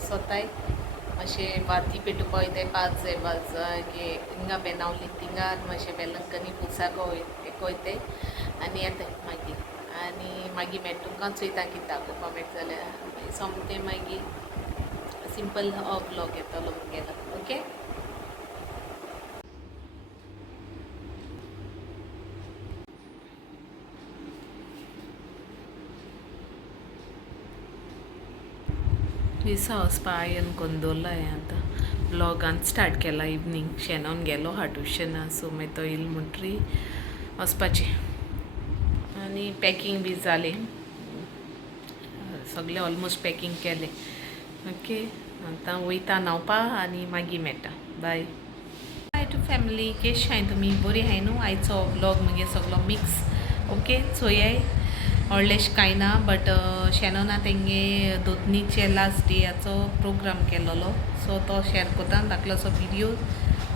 सोताय मातशें भाती पेटोवपाक वयताय 5 जाय 5 हिंगा बेनावली थिंगार मातशें बेलंकनी पुसाको वयताय आनी येताय मागीर मेट तुमकां चोयता कितें दाखोवपा मेळटा जाल्यार सोमतें मागीर सिंपल व्लॉग येतलो मुगेलो ओके. दिसा वचपा आयन करून दवरला हें आतां ब्लॉगान स्टार्ट केला इवनींग. शेनॉन गेलो हा ट्युशना सो मागीर तो येयलो म्हणटरी वचपाचें आनी पॅकींग बी जालें सगळें ऑलमोस्ट पॅकींग केलें ओके. आतां वयता न्हांवपा आनी मागीर मेळटा बाय. बाय टू फॅमिली केश हाय तुमी बरी हाय न्हू. आयचो ब्लॉग मगे सगळो मिक्स ओके. चोयाय व्हडलेंश कांय ना बट शेनोना तेंगे दोतनीचे लास्ट डेयाचो प्रोग्राम केलोलो सो तो शेअर कोता धाकलोसो व्हिडियो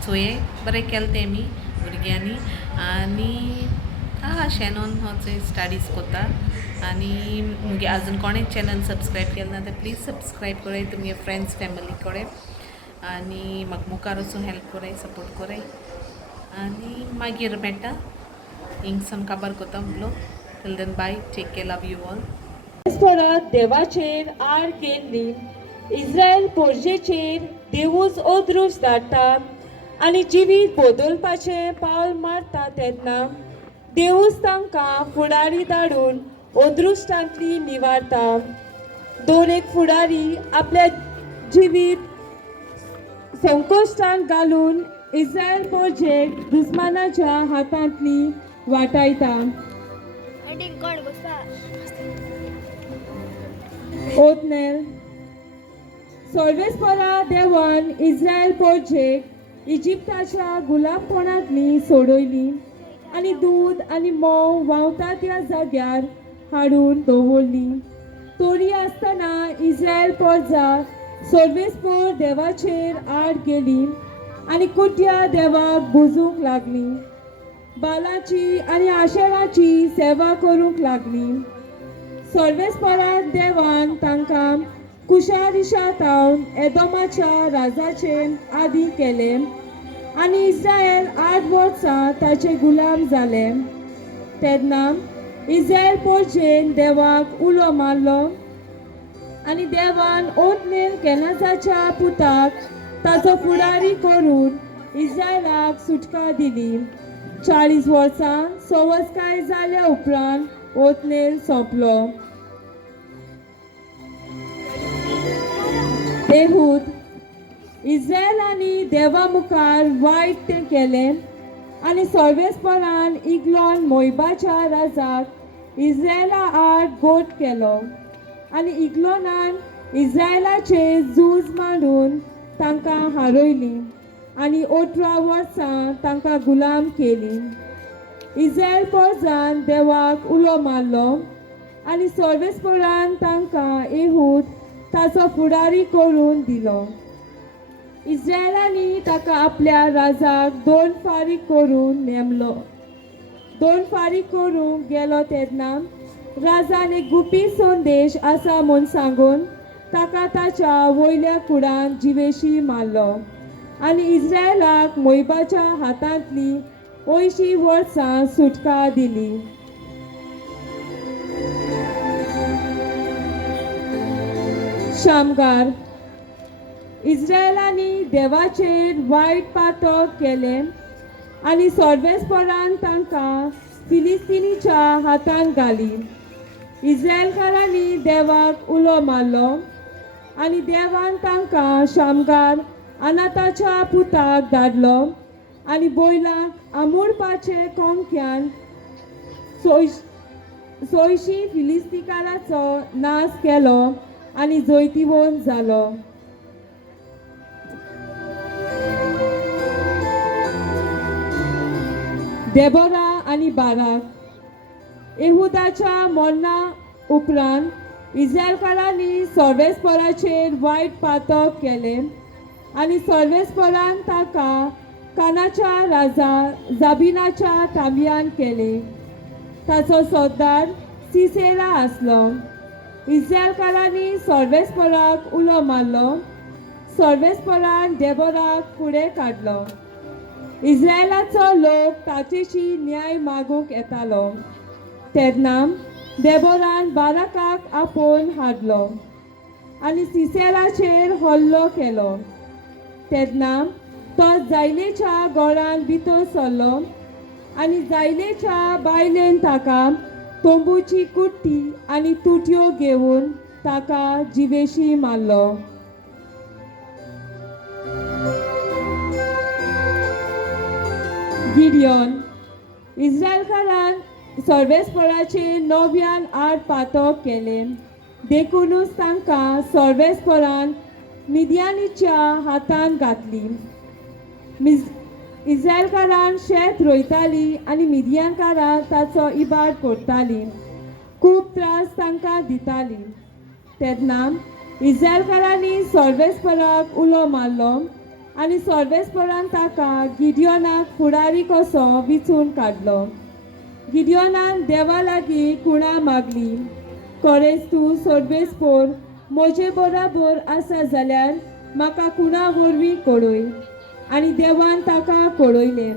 चोये बरें केलें तेमी भुरग्यांनी आनी शेनोन हो चोय स्टडीज कोता आनी मुगे आजून कोणें चॅनल सबस्क्रायब केलें ना तें प्लीज सबस्क्रायब कराय तुमगे फ्रेंड्स फॅमिली कडेन आनी म्हाका मुखार वचून हेल्प कराय सपोर्ट कराय आनी मागीर मेळटा हिंगसन काबार कोता blog. Till then bye take care love you all. परत देवाचेर आड केल्ली इस्रायल पोरजेचेर देवूच ओद्रूस धाडटा आनी जिवीत बदलपाचें पावल मारता तेन्ना देवूच तांकां फुडारी धाडून ओद्रुश्टांतली निवारता. दोन एक फुडारी आपल्या जिवीत संकोश्टांत घालून इस्रायल पोरजेक दुस्मानाच्या हातांतली वाटायता. ओतनेल सर्वेस्परा देवान इस्रायल पोरजेक इजिप्ताच्या गुलामपणांतली सोडयली आनी दूद आनी मोव व्हांवता त्या जाग्यार हाडून दवरली. तोरी आसतना इस्रायल पोरजा सर्वेस्पर देवाचेर आड गेली आनी कुट्या देवाक बुजूंक लागली. बालाची आनी आशेराची सेवा करूंक लागली. सर्वेस्परान देवान तांकां कुशारिशातावन एदोमाच्या राजाचे आदी केले आनी इस्रायल 8 वर्सां ताचे गुलाम जाले. तेन्ना इस्रायल पोरजेन देवाक उलो मारलो आनी देवान ओतनेल केनाजाच्या पुताक ताचो फुडारी करून इस्रायलाक सुटका दिली. 40 वर्सां सवस्काय जाल्या उपरांत ओतनेल सोंपलो. एहूद इस्रायलांनी देवा मुखार वायट तें केलें आनी सर्वेस्परान इग्लोन मोयबाच्या राजाक इस्रायला आड गोट केलो आनी इग्लोनान इस्रायलाचे झूज मांडून तांकां हारयली आनी 18 वर्सां तांकां गुलाम केली. इस्रायल पोरजान देवाक उलो मारलो आनी सर्वेस्परान तांकां एहूद ताचो फुडारी करून दिलो. इस्रायलांनी ताका आपल्या राजाक 2 फारीक करून नेमलो. 2 फारीक करूंक गेलो तेन्ना राजान एक गुपी संदेश आसा म्हूण सांगून ताका ताच्या वयल्या कुडांत जिवेशी मारलो आनी इस्रायलाक मोयबाच्या हातांतली 80 वर्सां सुटका दिली. शामगार इस्रायलांनी देवाचेर वायट पातक केलें आनी सर्वेस्परान तांकां फिलिस्तिनीच्या हातांत घाली. इस्रायलकारांनी देवाक उलो मारलो आनी देवान तांकां शामगार अनाताच्या पुताक धाडलो आनी बोयलांक आमुडपाचे कोंक्यान 600 फिलिस्तिकारांचो नाश केलो आनी जैतिवंत जालो. देबोरा आनी बाराक एहुदाच्या मरणा उपरांत इस्रायलकारांनी सर्वेस्पराचेर वायट पातक केलें आनी सर्वेस्परान ताका कानाच्या राजा जाबिनाच्या ताब्यांत केले. ताचो सरदार सिसेरा आसलो. इस्रायलकारांनी सर्वेस्पराक उलो मारलो. सर्वेस्परान डेबोराक फुडें काडलो. इस्रायलाचो लोक ताचेशी न्याय मागूंक येतालो. तेन्ना डेबोरान बाराकाक आपोवन हाडलो आनी सिसेराचेर हल्लो केलो. तेन्ना तो जायलेच्या घरान भितर सरलो आनी जायलेच्या बायलेन ताका तोंबूची कुट्टी आनी तुटयो घेवन ताका जिवेशी मारलो. गिडियोन इस्रायलकारान सर्वेस्पराचे नव्यान आड पातक केले. देखूनच तांकां सर्वेस्परान मिद्यानीच्या हातान घातली. इस्रायलकारान शेत रोयताली आनी मिद्यानकारां ताचो इबाड करताली. खूब त्रास तांकां दिताली. तेन्ना इस्रायलकारांनी सर्वेस्पराक उलो मारलो आनी सर्वेस्परान ताका गिडियोनाक फुडारी कसो विचून काडलो. गिडियोनान देवा लागीं खुणा मागली. खरेंच तूं सर्वेस्पोर म्हजे बराबर आसा जाल्यार म्हाका खुणा वरवीं कळय. आनी देवान ताका कळयलें.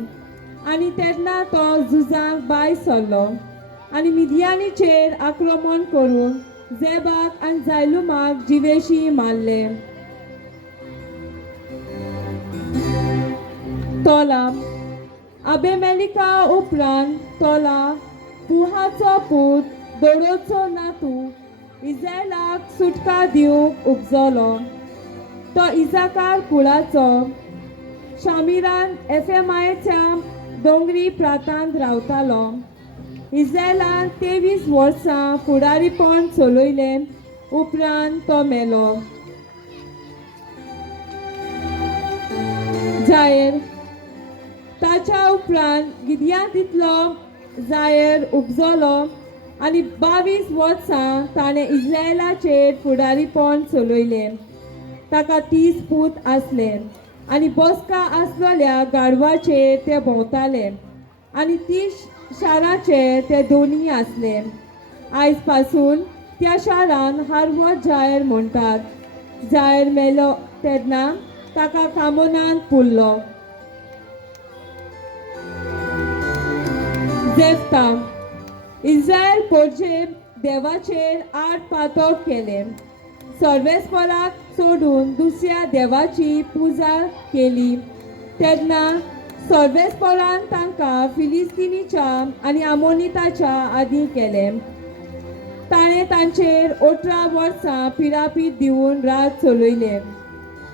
आनी तेन्ना तो झुजाक भायर सरलो आनी मिद्यानीचेर आक्रमण करून जेबाक आनी जायलुमाक जिवेशी मारले. तोला अबेमेलिका उपरांत तोला पुहाचो पूत दोडोचो नातू इस्रायलाक सुटका दिवंक उपजलो. तो इजाकार कुळाचो. शामिरान एफेमायच्या दोंगरी प्रांतांत रावतालो. इस्रायलान 23 वर्सां फुडारीपण चलयलें उपरांत तो मेलो. जायर ताच्या उपरांत गिदियातींतलो जायर उपजलो आनी 22 वर्सां ताणें इस्रायलाचेर फुडारीपण चलयलें. ताका 30 पूत आसले आनी बसका आसलेल्या गाडवाचेर ते भोंवताले आनी 30 शारांचेर ते दोनी आसले. आयज पासून त्या शारान हार्वड जायर म्हणटात. जायर मेलो तेन्ना ताका कामोनान पुरलो. जेफ्ता इस्रायल पोरचे देवाचेर आड पातक केले. सर्वेस्पराक सोडून दुसऱ्या देवाची पुजा केली. तेन्ना सर्वेस्परान तांकां फिलिस्तिनीच्या आनी आमोनिताच्या आदी केले. ताणें तांचेर 18 वर्सां पिरापीट दिवन रात चलयले.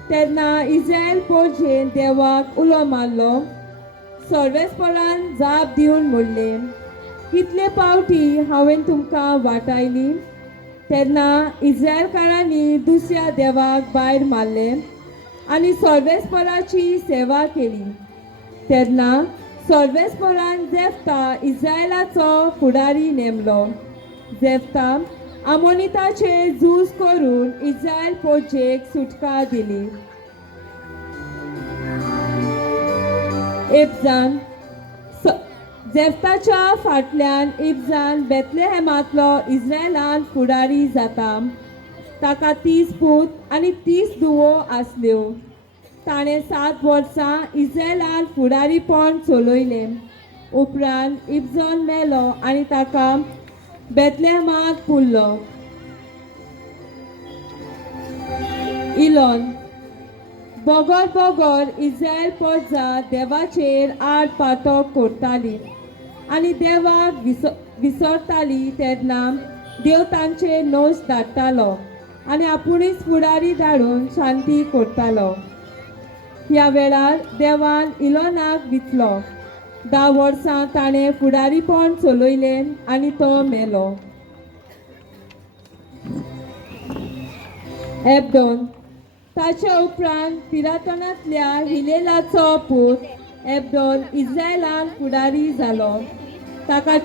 तेन्ना इस्रायल पोरचेन देवाक उलो मारलो. सर्वेस्परान जाप दिवन म्हणलें, कितले पावटी हांवें तुमकां वाटायली. तेन्ना इस्रायलकारांनी दुसऱ्या देवाक भायर मारले आनी सर्वेस्पराची सेवा केली. तेन्ना सर्वेस्परान जेफ्ता इस्रायलाचो फुडारी नेमलो. जेफ्ता आमोनिताचेर झूज करून इस्रायल पोरचेक सुटका दिली. एबजान जेफ्ताच्या फाटल्यान इब्जान बेतलेहेमांतलो इस्रायलान फुडारी जाता. ताका 30 पूत आनी 30 धुवो आसल्यो. ताणें 7 वर्सां इस्रायलान फुडारीपण चलयलें. उपरांत इब्जॉन मेलो आनी ताका बेतलेहेमांत पुरलो. इलोन बोगोर इस्रायल पोरजा देवाचेर आड पातक करताली आनी देवाक विसरताली. तेन्ना देव तांचेर नोस धाडटालो आनी आपुणूच फुडारी धाडून शांती करतालो. ह्या वेळार देवान इलोनाक विचलो. 10 वर्सां ताणें फुडारीपण चलयलें आनी तो मेलो. एबदोन ताचे उपरांत पिरातोनांतल्या हिलेलाचो पूत एबदोन इस्रायलान फुडारी जालो. ताका